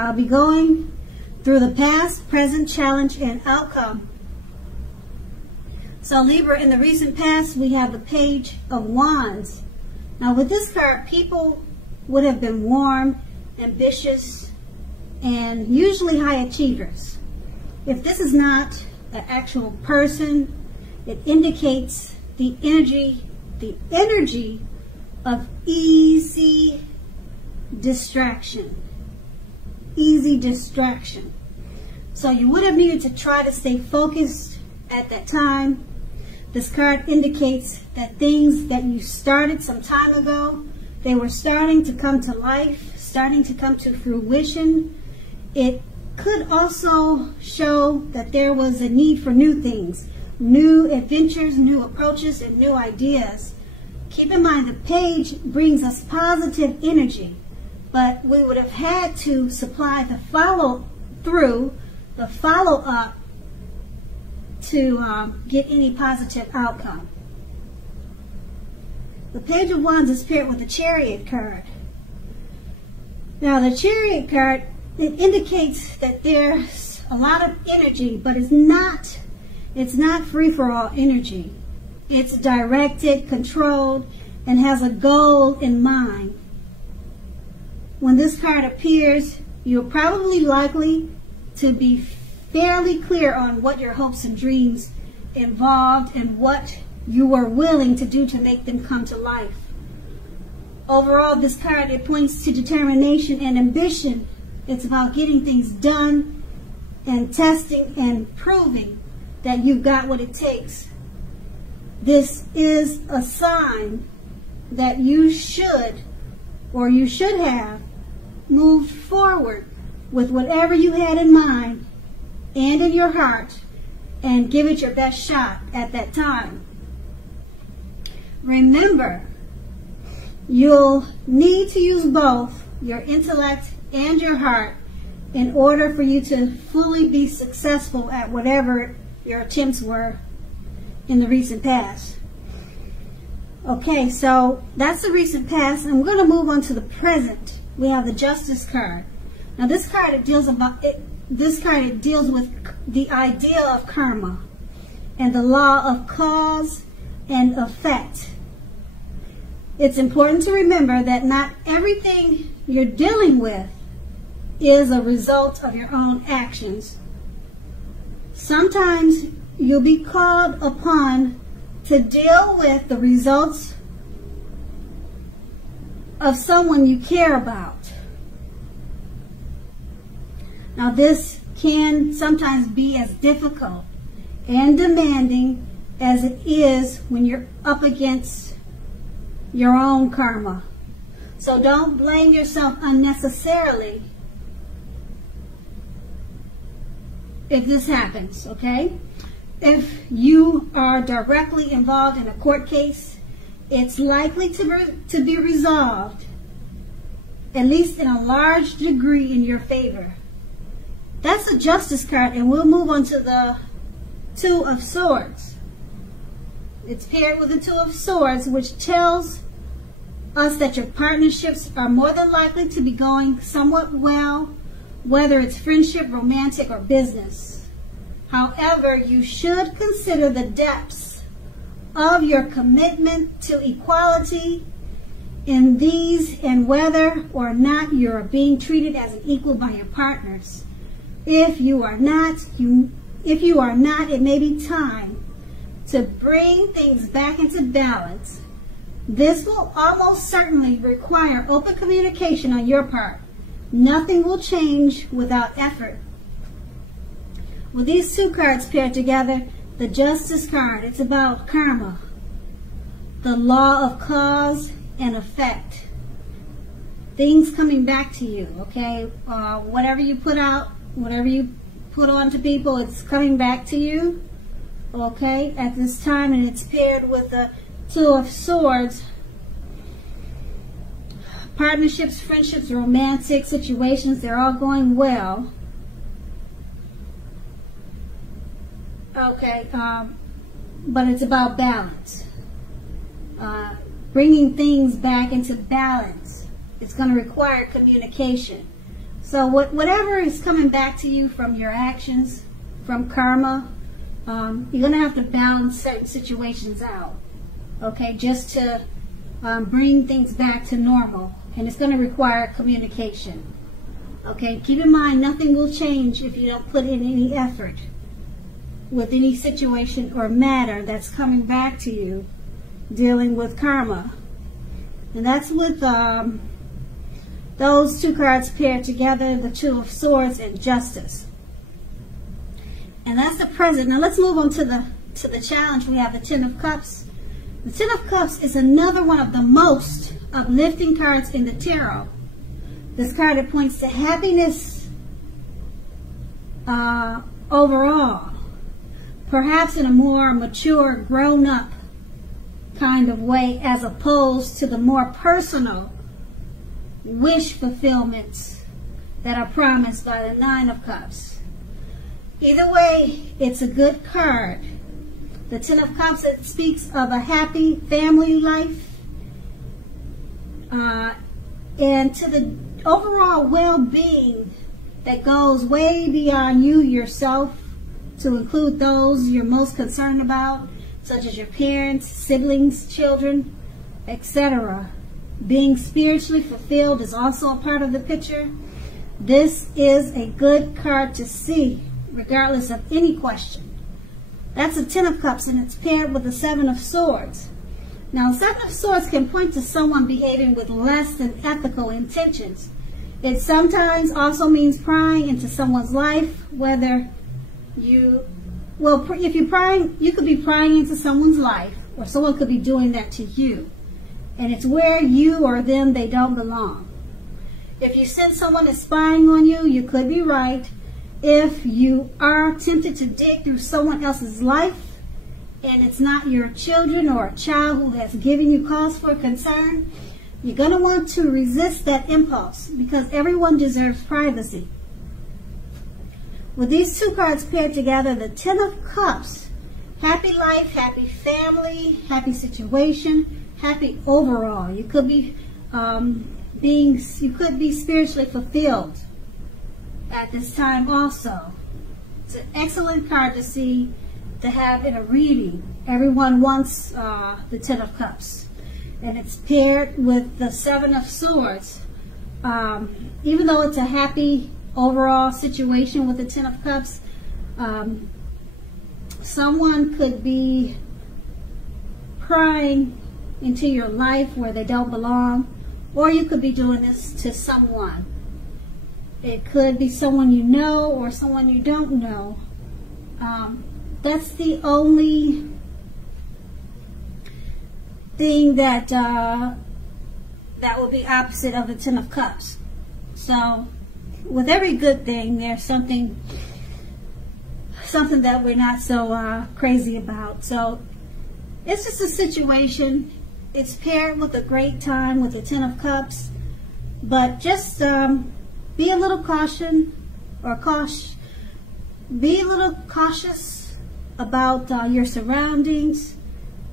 I'll be going through the past, present, challenge, and outcome. So Libra, in the recent past, we have the Page of Wands. Now with this card, people would have been warm, ambitious, and usually high achievers. If this is not an actual person, it indicates the energy of easy distraction. Easy distraction. So you would have needed to try to stay focused at that time. This card indicates that things that you started some time ago, they were starting to come to life, starting to come to fruition. It could also show that there was a need for new things, new adventures, new approaches, and new ideas. Keep in mind, the page brings us positive energy, but we would have had to supply the follow-through, the follow-up, to get any positive outcome. The Page of Wands is paired with the Chariot card. Now the Chariot card, it indicates that there's a lot of energy, but it's not free-for-all energy. It's directed, controlled, and has a goal in mind. When this card appears, you're probably likely to be fairly clear on what your hopes and dreams involved and what you were willing to do to make them come to life. Overall, this card, it points to determination and ambition. It's about getting things done and testing and proving that you've got what it takes. This is a sign that you should, or you should have, moved forward with whatever you had in mind and in your heart and give it your best shot at that time. Remember, you'll need to use both your intellect and your heart in order for you to fully be successful at whatever your attempts were in the recent past. Okay, so that's the recent past, and we're going to move on to the present. We have the Justice card. Now this card, it deals with the idea of karma and the law of cause and effect. It's important to remember that not everything you're dealing with is a result of your own actions. Sometimes you'll be called upon to deal with the results of someone you care about. Now this can sometimes be as difficult and demanding as it is when you're up against your own karma. So don't blame yourself unnecessarily if this happens, okay? If you are directly involved in a court case, it's likely to be resolved, at least in a large degree, in your favor. That's the Justice card, and we'll move on to the Two of Swords. It's paired with the Two of Swords, which tells us that your partnerships are more than likely to be going somewhat well, whether it's friendship, romantic, or business. However, you should consider the depths of your commitment to equality in these and whether or not you're being treated as an equal by your partners. If you are not, it may be time to bring things back into balance. This will almost certainly require open communication on your part. Nothing will change without effort. With these two cards paired together, the Justice card, it's about karma, the law of cause and effect. Things coming back to you, okay? Whatever you put out, whatever you put on to people, it's coming back to you, okay, at this time, and it's paired with the Two of Swords. Partnerships, friendships, romantic situations, they're all going well. Okay, but it's about balance. Bringing things back into balance. It's going to require communication. So whatever is coming back to you from your actions, from karma, you're going to have to balance certain situations out, okay, just to bring things back to normal. And it's going to require communication. Okay, keep in mind, nothing will change if you don't put in any effort with any situation or matter that's coming back to you dealing with karma. And that's with those two cards paired together, the Two of Swords and Justice. And that's the present. Now let's move on to the challenge. We have the Ten of Cups. The Ten of Cups is another one of the most uplifting cards in the tarot. This card, it points to happiness overall, perhaps in a more mature, grown-up kind of way, as opposed to the more personal wish fulfillments that are promised by the Nine of Cups. Either way, it's a good card. The Ten of Cups, it speaks of a happy family life, and to the overall well-being that goes way beyond you yourself, to include those you're most concerned about, such as your parents, siblings, children, etc. Being spiritually fulfilled is also a part of the picture. This is a good card to see, regardless of any question. That's a Ten of Cups, and it's paired with the Seven of Swords. Now, Seven of Swords can point to someone behaving with less than ethical intentions. It sometimes also means prying into someone's life, whether you, well, if you're prying, you could be prying into someone's life, or someone could be doing that to you. And it's where you or them, they don't belong. If you sense someone is spying on you, you could be right. If you are tempted to dig through someone else's life, and it's not your children or a child who has given you cause for concern, you're going to want to resist that impulse, because everyone deserves privacy. With these two cards paired together, the Ten of Cups, happy life, happy family, happy situation, happy overall. You could be spiritually fulfilled at this time also. It's an excellent card to see, to have in a reading. Everyone wants the Ten of Cups, and it's paired with the Seven of Swords. Even though it's a happy overall situation with the Ten of Cups, someone could be prying into your life where they don't belong, or you could be doing this to someone. It could be someone you know or someone you don't know. That's the only thing that that would be opposite of the Ten of Cups. So with every good thing, there's something that we're not so crazy about. So it's just a situation. It's paired with a great time with the Ten of Cups, but just be a little cautious about your surroundings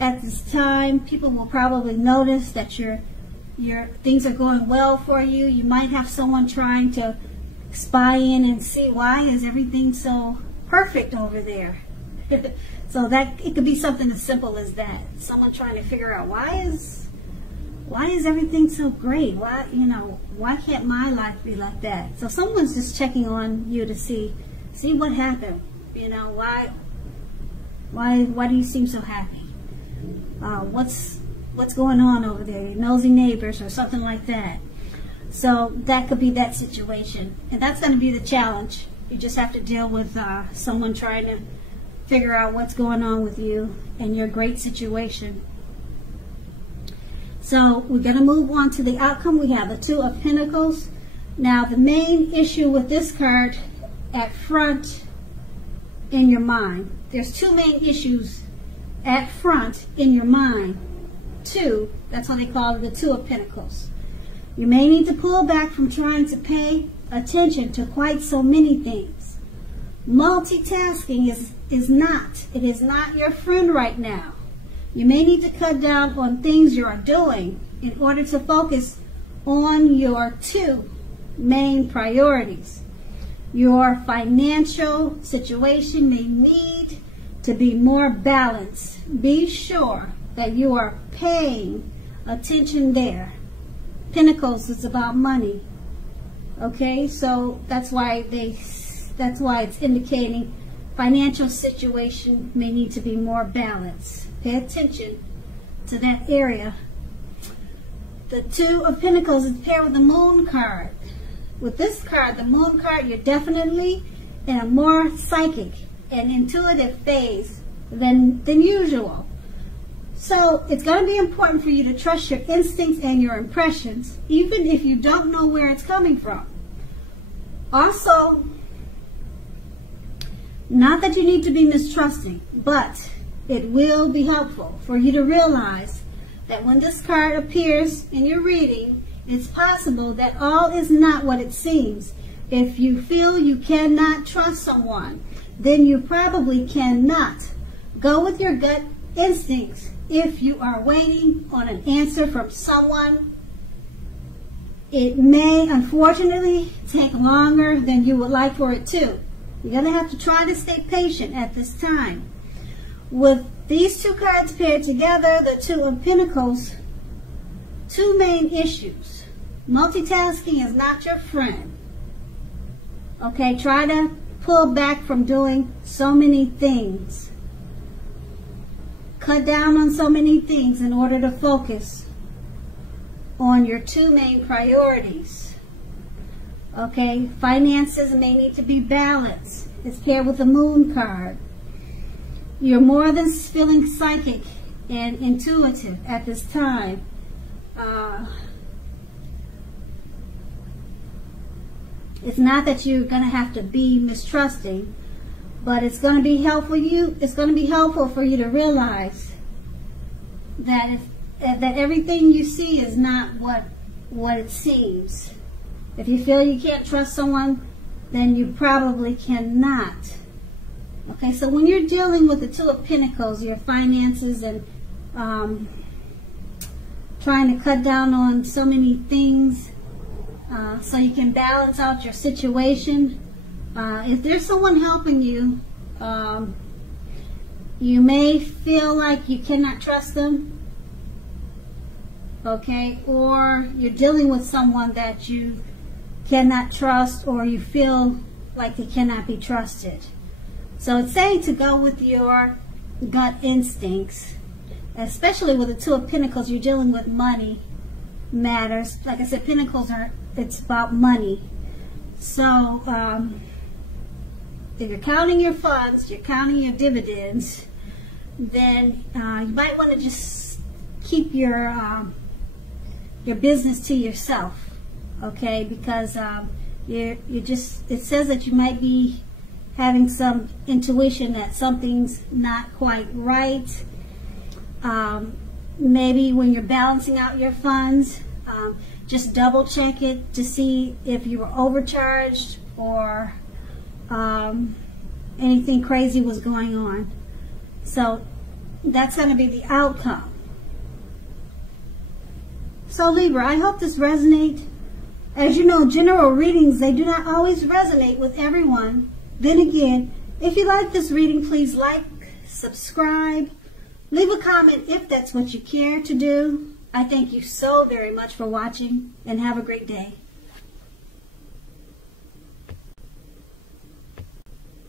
at this time. People will probably notice that your things are going well for you. You might have someone trying to spy in and see, why is everything so perfect over there? So that it could be something as simple as that. Someone trying to figure out, why is everything so great? Why can't my life be like that? So someone's just checking on you to see what happened. Why do you seem so happy? What's going on over there? Your nosy neighbors or something like that. So that could be that situation, and that's going to be the challenge. You just have to deal with someone trying to figure out what's going on with you and your great situation. So we're going to move on to the outcome. We have the Two of Pentacles. Now the main issue with this card at front in your mind. There's two main issues at front in your mind. Two, that's what they call it, the Two of Pentacles. You may need to pull back from trying to pay attention to quite so many things. Multitasking is not your friend right now. You may need to cut down on things you are doing in order to focus on your two main priorities. Your financial situation may need to be more balanced. Be sure that you are paying attention there. Pentacles is about money. Okay, so that's why it's indicating financial situation may need to be more balanced. Pay attention to that area. The Two of Pentacles is paired with the Moon card. With this card, the Moon card, you're definitely in a more psychic and intuitive phase than usual. So it's going to be important for you to trust your instincts and your impressions, even if you don't know where it's coming from. Also, not that you need to be mistrusting, but it will be helpful for you to realize that when this card appears in your reading, it's possible that all is not what it seems. If you feel you cannot trust someone, then you probably cannot. Go with your gut instincts. If you are waiting on an answer from someone, it may unfortunately take longer than you would like for it to. You're going to have to try to stay patient at this time. With these two cards paired together, the Two of Pentacles, two main issues. Multitasking is not your friend. Okay, try to pull back from doing so many things. Cut down on so many things in order to focus on your two main priorities. Okay, finances may need to be balanced. It's paired with the Moon card. You're more than feeling psychic and intuitive at this time. It's not that you're going to have to be mistrusting, but it's going to be helpful for you to realize that that everything you see is not what it seems. If you feel you can't trust someone, then you probably cannot. Okay, so when you're dealing with the Two of Pentacles, your finances and trying to cut down on so many things so you can balance out your situation, if there's someone helping you, you may feel like you cannot trust them. Okay, or you're dealing with someone that you cannot trust, or you feel like they cannot be trusted. So it's saying to go with your gut instincts, especially with the Two of Pentacles. You're dealing with money matters. Like I said, Pentacles it's about money. So if you're counting your funds, you're counting your dividends, then you might want to just keep your business to yourself. Okay, because it says that you might be having some intuition that something's not quite right. Maybe when you're balancing out your funds, just double check it to see if you were overcharged or anything crazy was going on. So that's going to be the outcome. So Libra, I hope this resonates. As you know, general readings, they do not always resonate with everyone. Then again, if you like this reading, please like, subscribe, leave a comment if that's what you care to do. I thank you so very much for watching, and have a great day.